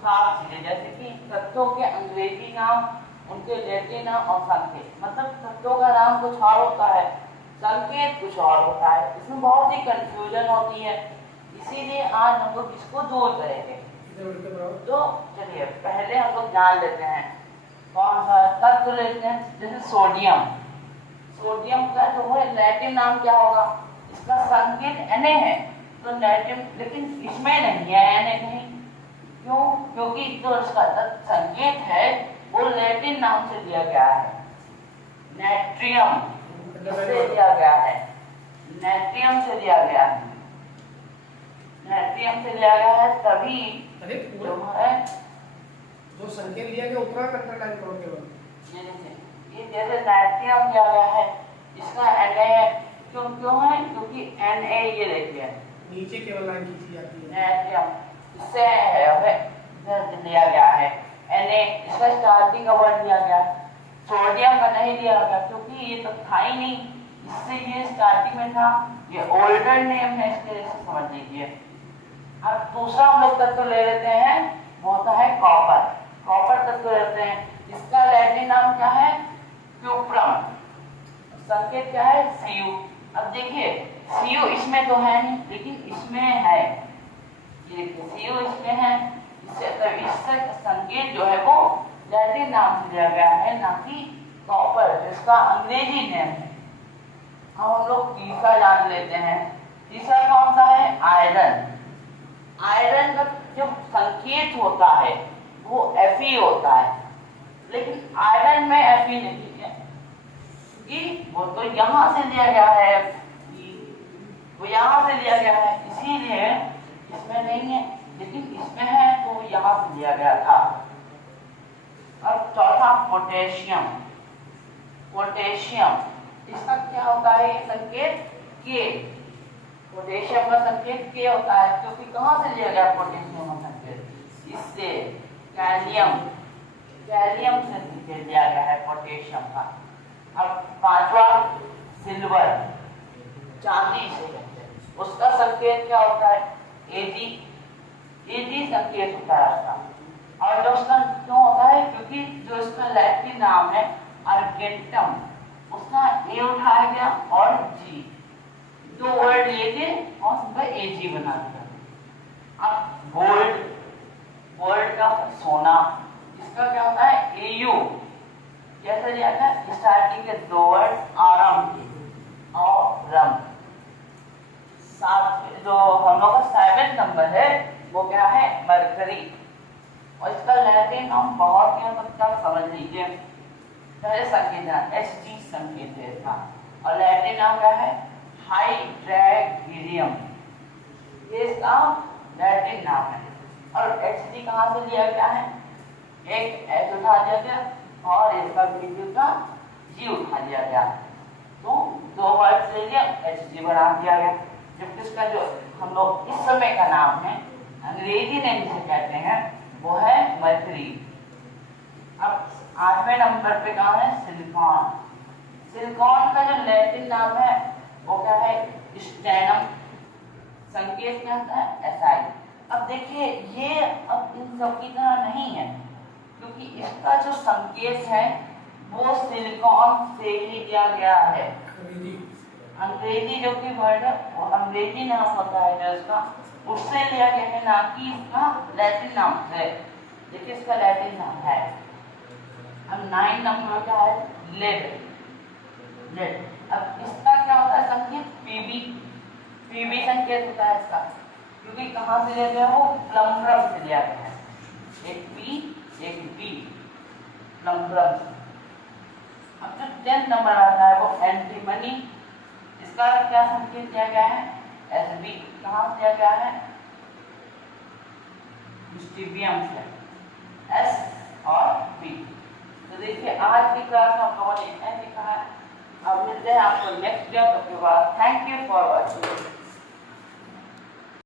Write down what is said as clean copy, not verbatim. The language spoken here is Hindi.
खास चीजें, जैसे कि तत्वों के अंग्रेजी नाम, उनके लैटिन नाम और संकेत। मतलब तत्वों का नाम कुछ और होता है, संकेत कुछ और होता है, इसमें बहुत ही कंफ्यूजन होती है, इसीलिए आज हम लोग इसको दूर करेंगे। तो चलिए पहले हम लोग जान लेते हैं कौन सा तत्व लेते हैं। जैसे सोडियम, सोडियम का जो है लैटिन नाम क्या होगा, इसका संकेत Na है, तो लैटिन, लेकिन इसमें नहीं है Na नहीं, क्यों? क्योंकि जो इसका संकेत है वो लैटिन नाम से दिया गया है, नेट्रियम से दिया गया है, नेट्रियम से दिया गया है, नेट्रियम से लिया गया है, तभी जो है जो संकेत लिया गया उतना कंट्रोल लाइन करो केवल ये जैसे नेट्रियम दिया गया है, इसका Na है, क्यों है? क्योंकि Na ये देखिए नीचे केवल लाइन खींची जाती है, नेट्रियम इससे लिया गया है Na, इसका स्टार्टिंग का वर्ड दिया गया, सोडियम का नहीं दिया गया क्योंकि ये तो था ही नहीं, इससे ये स्टार्टिंग में था, ये ओल्डर नेम है, इसके लिए समझ लीजिए। अब दूसरा हम लोग तत्व ले लेते हैं, वो होता है कॉपर। कॉपर तत्व लेते हैं, इसका लैटिन नाम क्या है? क्यूप्रम, संकेत क्या है? Cu। अब देखिए Cu इसमें तो है नहीं, लेकिन इसमें है, ये देखिए Cu इसमें है, इससे संकेत जो है वो लैटिन नाम से दिया गया है, ना कि कॉपर जिसका अंग्रेजी नेम है। हम लोग तीसरा जान लेते हैं, तीसरा कौन सा है? आयरन। आयरन का जो संकेत होता है वो Fe होता है, लेकिन आयरन में Fe नहीं है, क्योंकि वो तो यहाँ से लिया गया है, वो यहाँ से लिया गया है, इसीलिए इसमें नहीं है, लेकिन इसमें है तो यहाँ से लिया गया था। अब चौथा पोटेशियम। पोटेशियम, इसका क्या होता है ये संकेत? K। पोटेशियम का संकेत K होता है, क्योंकि कहाँ से लिया गया पोटेशियम का संकेत? इससे कैलियम, कैलियम से संकेत दिया गया है पोटेशियम का। अब पांचवा सिल्वर, चांदी से कहते हैं, उसका संकेत क्या होता है? Ag। Ag संकेत होता है उसका, और जो उसका क्यों होता है? क्योंकि जो इसका लैटिन नाम है अर्जेंटम, उसका A उठाया गया और G, दो वर्ड लिए थे और उनका Ag बना दिया। अब गोल्ड, गोल्ड का सोना, इसका क्या होता है? Au। कैसे लिया था? स्टार्टिंग के दो वर्ड आरम और रम। साथ जो हम लोग का 7 नंबर है वो क्या है? मरकरी, और इसका लैटिन नाम बहुत ही मतलब समझ लीजिए, पहले संकेत Hg संकेत है इसका, और लैटिन नाम क्या है? हाइड्रैगिरियम, ये इसका लैटिन नाम है। और Hg कहाँ से लिया गया है? एक H उठा दिया गया और इसका बिंदु का G उठा दिया गया, तो दो वर्ड ले लिया, Hg बना दिया गया। जबकि इसका जो हम लोग इस समय का नाम है, अंग्रेजी नेम जिसे कहते हैं, वो है मरकरी। अब 8वें नंबर पे कहाँ है? सिलिकॉन। सिलिकॉन का जो लैटिन नाम है वो क्या है? स्टेनम, संकेत क्या होता है? Si। अब देखिए ये अब इन सब की तरह नहीं है, क्योंकि इसका जो संकेत है वो सिलिकॉन से ही दिया गया है। अंग्रेजी जो कि वर्ड है वो अंग्रेजी नाम होता है जो इसका, उससे लिया गया है, ना कि इसका लैटिन नाम से। देखिए इसका लैटिन नाम है। अब 9 नंबर क्या है? लेड। लेड, अब इसका क्या होता है संकेत? Pb। Pb संकेत होता है इसका, क्योंकि कहाँ से लिया गया? वो प्लम्बरम से लिया गया है, एक P एक B, प्लम्बरम से। अब जो 10 नंबर आता है वो एंटीमनी, इसका क्या संकेत दिया गया है? Sb। कहाँ से दिया गया है? स्टीबियम से, S और B। तो देखिए आज की क्लास में हम लोगों ने यह सीखा है। अब मिलते हैं आपको नेक्स्ट वीडियो के बाद। Thank you for watching.